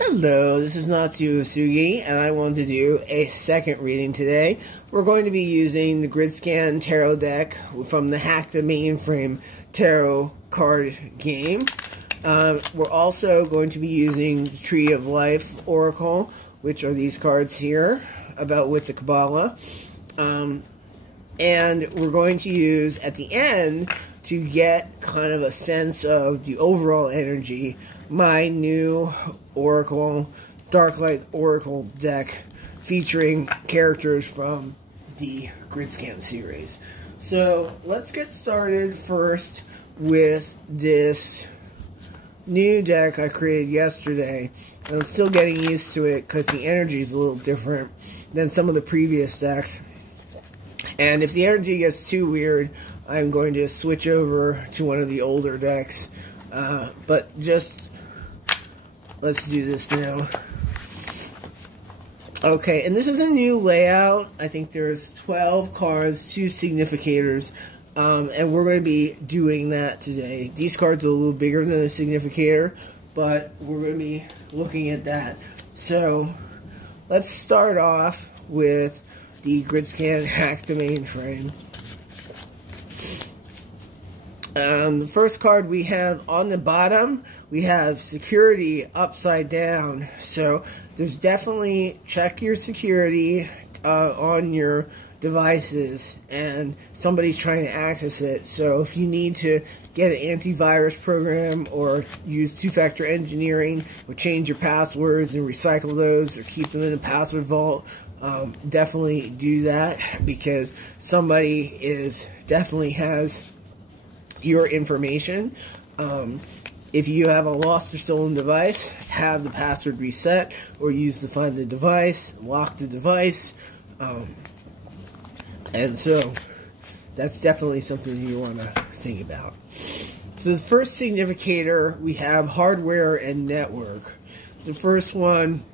Hello, this is Natsu Usugi, and I wanted to do a second reading today. We're going to be using the Gridscan Tarot deck from the Hack the Mainframe Tarot card game. We're also going to be using the Tree of Life Oracle, which are these cards here, about with the Kabbalah. And we're going to use, at the end, to get kind of a sense of the overall energy, my new Oracle, Darklight Oracle deck featuring characters from the Gridscan series. So let's get started first with this new deck I created yesterday. I'm still getting used to it because the energy is a little different than some of the previous decks. And if the energy gets too weird, I'm going to switch over to one of the older decks. But just, let's do this now. Okay, and this is a new layout. I think there's 12 cards, 2 significators, and we're going to be doing that today. These cards are a little bigger than a significator, but we're going to be looking at that. So, let's start off with the Gridscan Hack the Mainframe. The first card we have on the bottom, we have security upside down. So there's definitely check your security on your devices, and somebody's trying to access it. So if you need to get an antivirus program or use two-factor engineering or change your passwords and recycle those or keep them in a password vault, definitely do that, because somebody definitely has your information. If you have a lost or stolen device, have the password reset or use to find the device, lock the device, and so that's definitely something you want to think about. So the first significator, we have hardware and network. The first one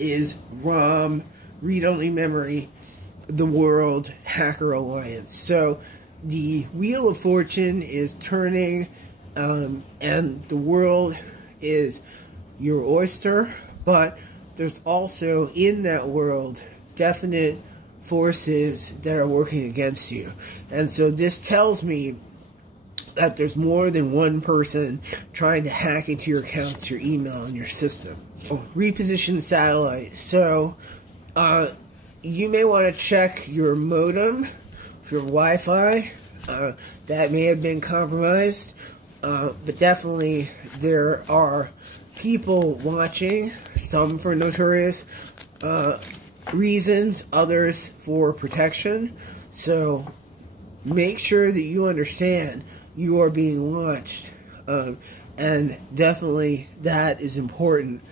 is ROM, read-only memory, the World Hacker Alliance. So the Wheel of Fortune is turning, and the world is your oyster, but there's also in that world definite forces that are working against you. And so this tells me that there's more than one person trying to hack into your accounts, your email, and your system. Reposition satellite. So you may want to check your modem, your Wi-Fi, that may have been compromised, but definitely there are people watching, some for notorious reasons, others for protection. So make sure that you understand you are being watched, and definitely that is important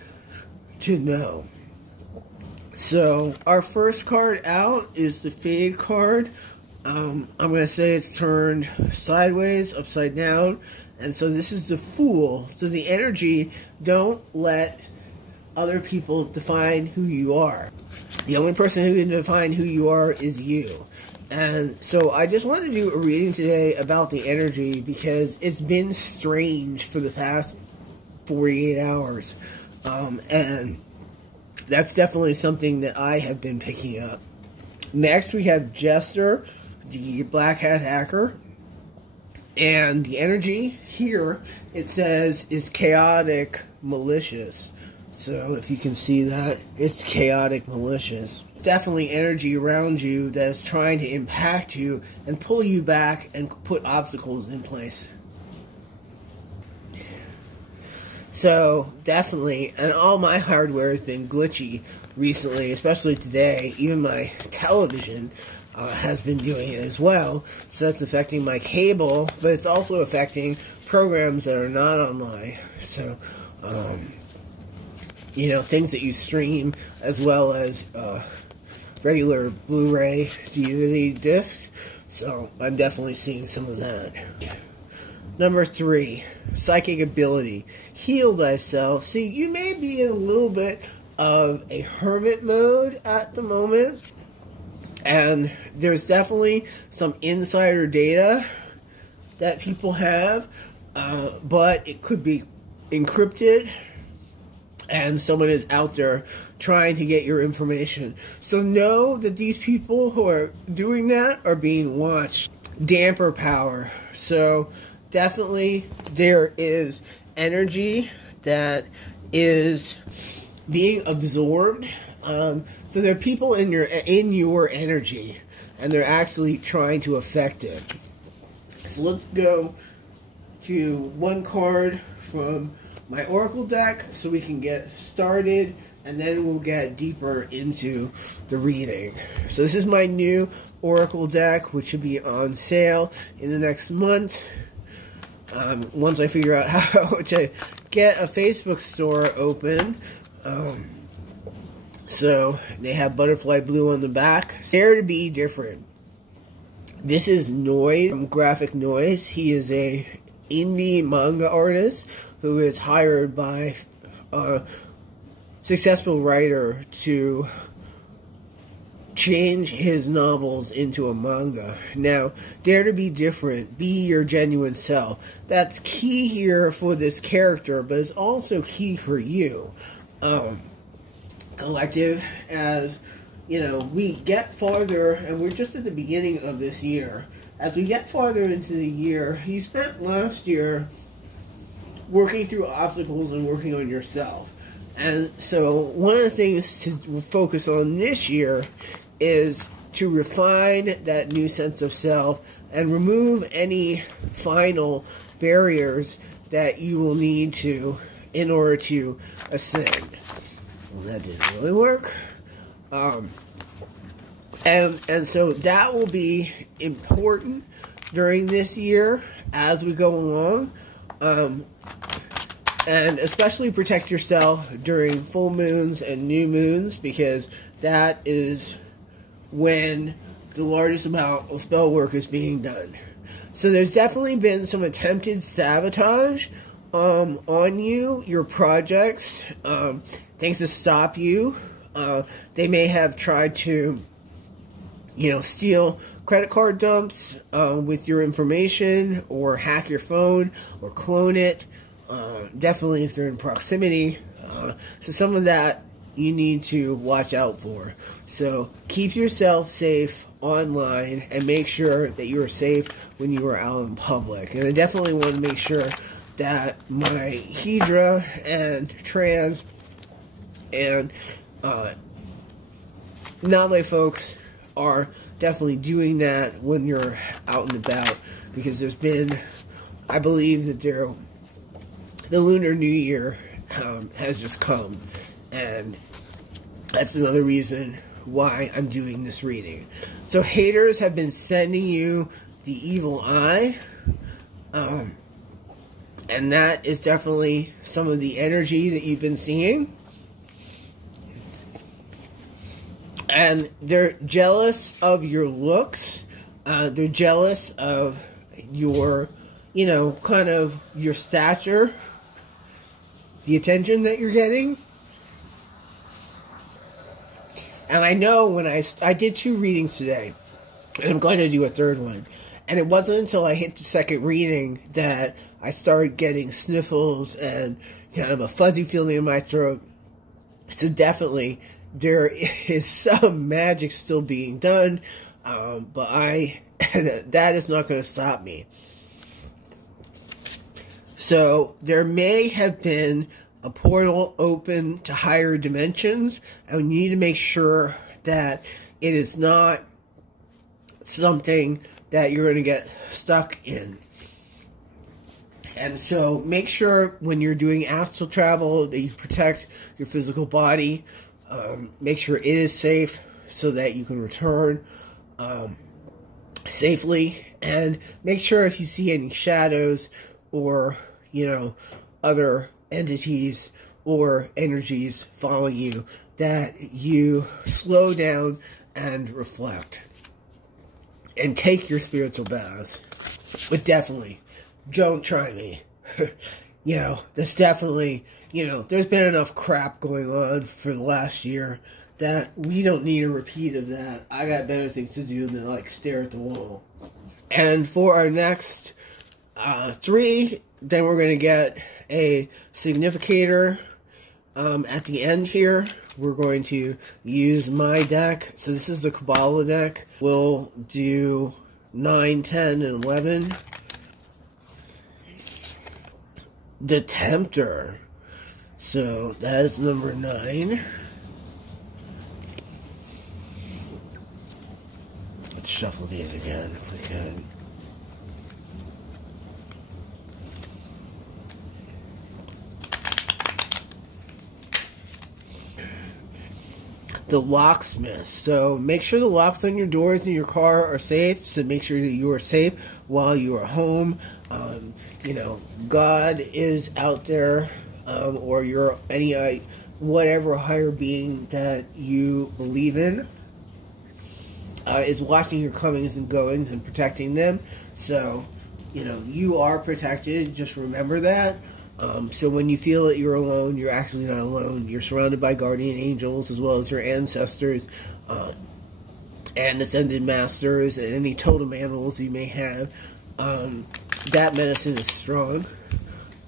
to know. So our first card out is the Fade card. I'm going to say it's turned sideways, upside down, and so this is the Fool. So the energy, don't let other people define who you are. The only person who can define who you are is you. And so I just wanted to do a reading today about the energy because it's been strange for the past 48 hours. And that's definitely something that I have been picking up. Next we have Jester, the Black Hat Hacker, and the energy here, it says, is chaotic malicious. So if you can see that, it's chaotic malicious. Definitely energy around you that is trying to impact you and pull you back and put obstacles in place. So definitely, and all my hardware has been glitchy recently, especially today. Even my television has been doing it as well. So that's affecting my cable, but it's also affecting programs that are not online. So, you know, things that you stream, as well as regular Blu-ray DVD discs. So I'm definitely seeing some of that. Number 3, psychic ability. Heal thyself. See, you may be in a little bit of a hermit mode at the moment, and there's definitely some insider data that people have, but it could be encrypted and someone is out there trying to get your information. So know that these people who are doing that are being watched. Damper power. So definitely there is energy that is being absorbed. So there are people in your energy, and they're actually trying to affect it. So let's go to one card from my Oracle deck so we can get started, and then we'll get deeper into the reading. So this is my new Oracle deck, which should be on sale in the next month. Once I figure out how to get a Facebook store open. So they have butterfly blue on the back. Dare to be different. This is Noise from Graphic Noise. He is a indie manga artist who is hired by a successful writer to change his novels into a manga. Now, dare to be different. Be your genuine self. That's key here for this character, but it's also key for you. Collective, as you know, we get farther, and we're just at the beginning of this year. As we get farther into the year, you spent last year working through obstacles and working on yourself. And so one of the things to focus on this year is to refine that new sense of self and remove any final barriers that you will need to in order to ascend. Well, that didn't really work. And so that will be important during this year as we go along. And especially protect yourself during full moons and new moons, because that is when the largest amount of spell work is being done. So there's definitely been some attempted sabotage on you, your projects, things to stop you. They may have tried to, steal credit card dumps with your information, or hack your phone, or clone it. Definitely if they're in proximity. So some of that you need to watch out for. So keep yourself safe online and make sure that you are safe when you are out in public. And I definitely want to make sure that my Hydra and Trans and non-lay folks are definitely doing that when you're out and about, because there's been, I believe that the Lunar New Year has just come, and that's another reason why I'm doing this reading. So haters have been sending you the evil eye, and that is definitely some of the energy that you've been seeing. And they're jealous of your looks. They're jealous of your, kind of your stature, the attention that you're getting. And I know when I did 2 readings today, and I'm going to do a 3rd one. And it wasn't until I hit the 2nd reading that I started getting sniffles and kind of a fuzzy feeling in my throat. So definitely there is some magic still being done, but that is not going to stop me. So there may have been a portal open to higher dimensions, and we need to make sure that it is not something that you're going to get stuck in. And so make sure when you're doing astral travel that you protect your physical body. Make sure it is safe so that you can return safely. And make sure if you see any shadows or, other entities or energies following you, that you slow down and reflect. And take your spiritual baths. But definitely, don't try me. That's definitely, there's been enough crap going on for the last year that we don't need a repeat of that. I got better things to do than, stare at the wall. And for our next 3, then we're going to get a significator At the end here, we're going to use my deck. So this is the Kabbalah deck. We'll do 9, 10, and 11. The Tempter. So that is number 9. Let's shuffle these again if we can. The Locksmith. So make sure the locks on your doors in your car are safe. So make sure that you are safe while you are home. You know, God is out there, or you're any whatever higher being that you believe in is watching your comings and goings and protecting them. So, you know, you are protected. Just remember that. So when you feel that you're alone, you're actually not alone. You're surrounded by guardian angels as well as your ancestors and ascended masters and any totem animals you may have. That medicine is strong,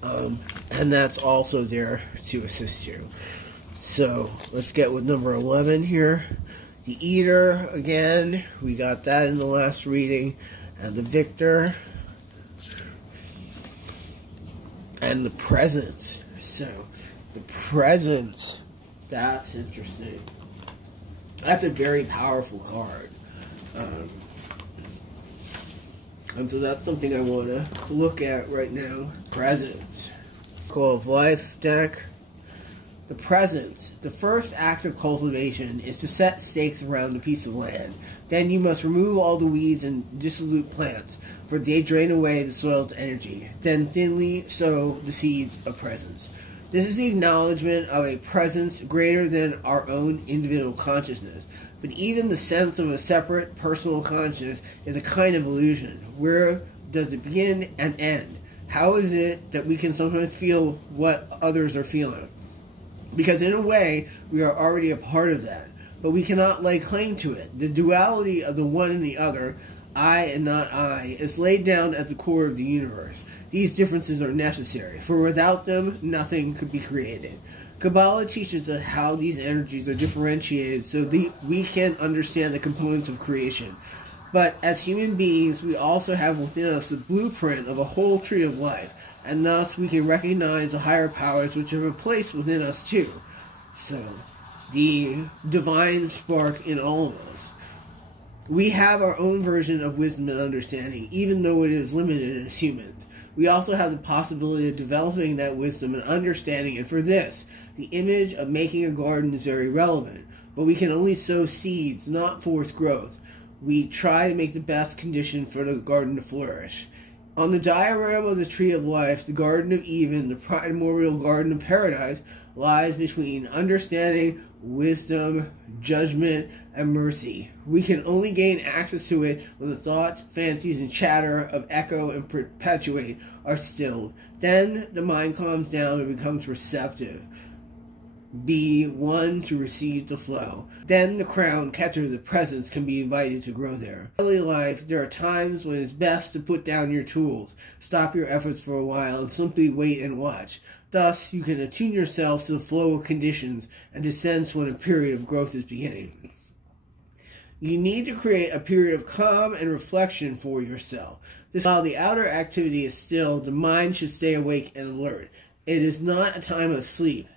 and that's also there to assist you. So let's get with number 11 here. The Eater, again, we got that in the last reading. And the Victor. And the Presence. So, the Presence, that's interesting. That's a very powerful card. And so that's something I want to look at right now. Presence. Call of Life deck. The Presence. The first act of cultivation is to set stakes around a piece of land. Then you must remove all the weeds and dissolute plants, for they drain away the soil's energy. Then thinly sow the seeds of presence. This is the acknowledgement of a presence greater than our own individual consciousness. But even the sense of a separate personal consciousness is a kind of illusion. Where does it begin and end? How is it that we can sometimes feel what others are feeling? Because in a way, we are already a part of that. But we cannot lay claim to it. The duality of the one and the other, I and not I, is laid down at the core of the universe. These differences are necessary, for without them, nothing could be created. Kabbalah teaches us how these energies are differentiated so that we can understand the components of creation. But as human beings, we also have within us the blueprint of a whole tree of life, and thus we can recognize the higher powers which have a place within us too. So, the divine spark in all of us. We have our own version of wisdom and understanding, even though it is limited as humans. We also have the possibility of developing that wisdom and understanding, and for this, the image of making a garden is very relevant. But we can only sow seeds, not force growth. We try to make the best condition for the garden to flourish. On the diagram of the Tree of Life, the Garden of Eden, the primordial Garden of Paradise, lies between understanding, wisdom, judgment, and mercy. We can only gain access to it when the thoughts, fancies, and chatter of echo and perpetuate are stilled. Then the mind calms down and becomes receptive. Be one to receive the flow. Then the crown catcher of the presence can be invited to grow there. In daily life, there are times when it's best to put down your tools, stop your efforts for a while, and simply wait and watch. Thus, you can attune yourself to the flow of conditions and to sense when a period of growth is beginning. You need to create a period of calm and reflection for yourself. While the outer activity is still, the mind should stay awake and alert. It is not a time of sleep.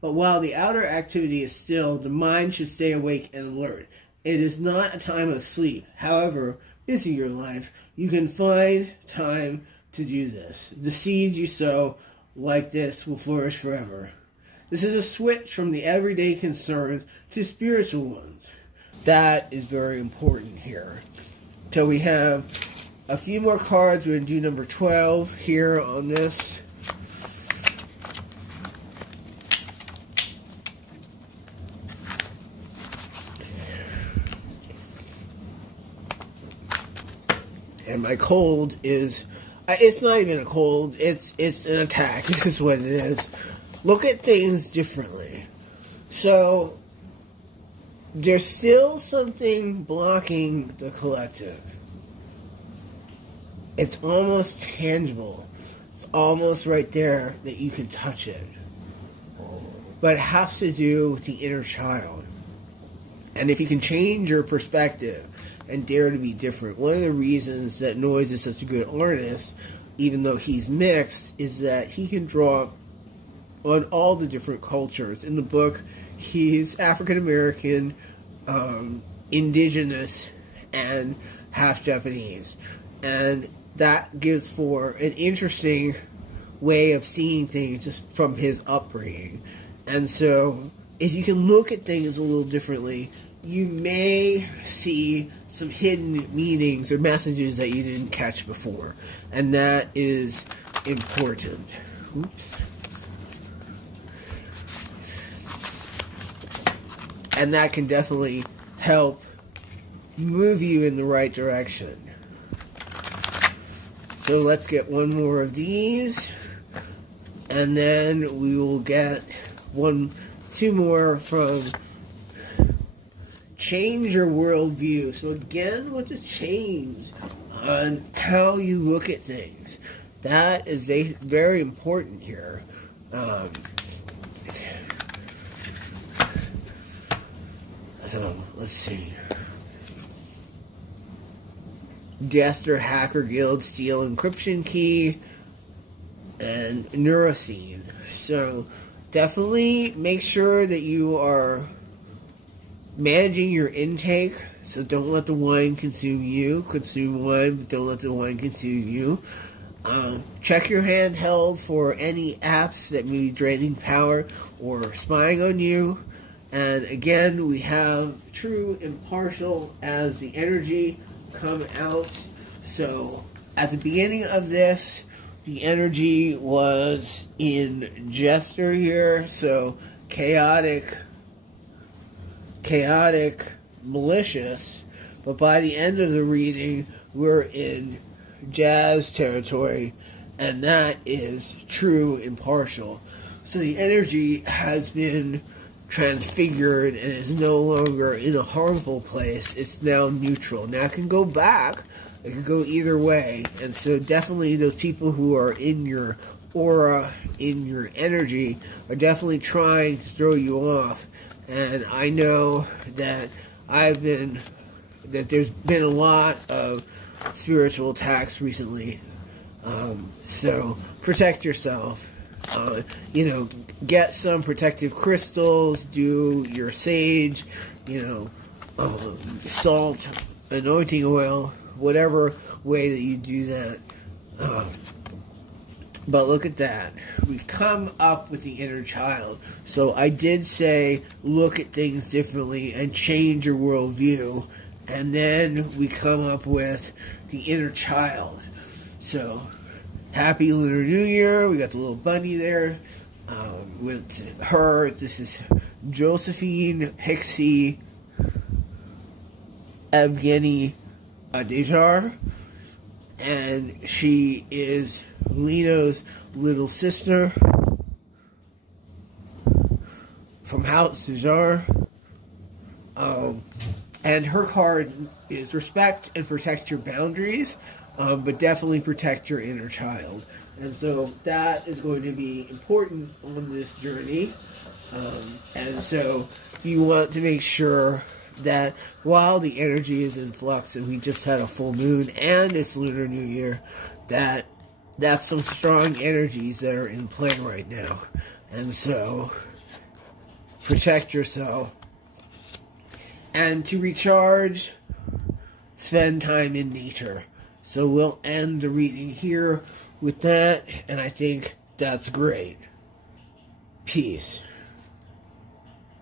But while the outer activity is still, the mind should stay awake and alert. It is not a time of sleep. However busy your life, you can find time to do this. The seeds you sow like this will flourish forever. This is a switch from the everyday concerns to spiritual ones. That is very important here. So we have a few more cards. We're going to do number 12 here on this. And my cold is, it's not even a cold, it's an attack, is what it is. Look at things differently. So, there's still something blocking the collective. It's almost tangible. It's almost right there that you can touch it. but it has to do with the inner child. And if you can change your perspective and dare to be different, one of the reasons that Noise is such a good artist, even though he's mixed, is that he can draw on all the different cultures. In the book, he's African American, indigenous, and half Japanese. And that gives for an interesting way of seeing things just from his upbringing. And so, if you can look at things a little differently, you may see some hidden meanings or messages that you didn't catch before. And that is important. Oops. And that can definitely help move you in the right direction. So let's get one more of these. And then we will get two more from Change Your Worldview. So again, with the change on how you look at things. That is very important here. So, let's see. Jester, Hacker Guild, Steal Encryption Key, and Neuroscene. So, definitely make sure that you are managing your intake. So, don't let the wine consume you. Consume wine, but don't let the wine consume you. Check your handheld for any apps that may be draining power or spying on you. And again, we have true and partial as the energy come out. So at the beginning of this, the energy was in Jester here. So chaotic, malicious. But by the end of the reading, we're in Jazz territory. And that is true and partial. So the energy has been transfigured and is no longer in a harmful place. It's now neutral. Now it can go back. It can go either way. And so definitely those people who are in your aura, in your energy, are definitely trying to throw you off. And I know that there's been a lot of spiritual attacks recently. So protect yourself. Get some protective crystals, do your sage, salt, anointing oil, whatever way that you do that. But look at that. We come up with the inner child. So I did say look at things differently and change your worldview. And then we come up with the inner child. So Happy Lunar New Year. We got the little bunny there. With her, this is Josephine Pixie Evgeny Dejar. And she is Leno's little sister from House Dejar. And her card is respect and protect your boundaries. But definitely protect your inner child. And so that is going to be important on this journey. And so you want to make sure that while the energy is in flux and we just had a full moon and it's Lunar New Year, that's some strong energies that are in play right now. And so protect yourself. And to recharge, spend time in nature. So we'll end the reading here with that, and I think that's great. Peace.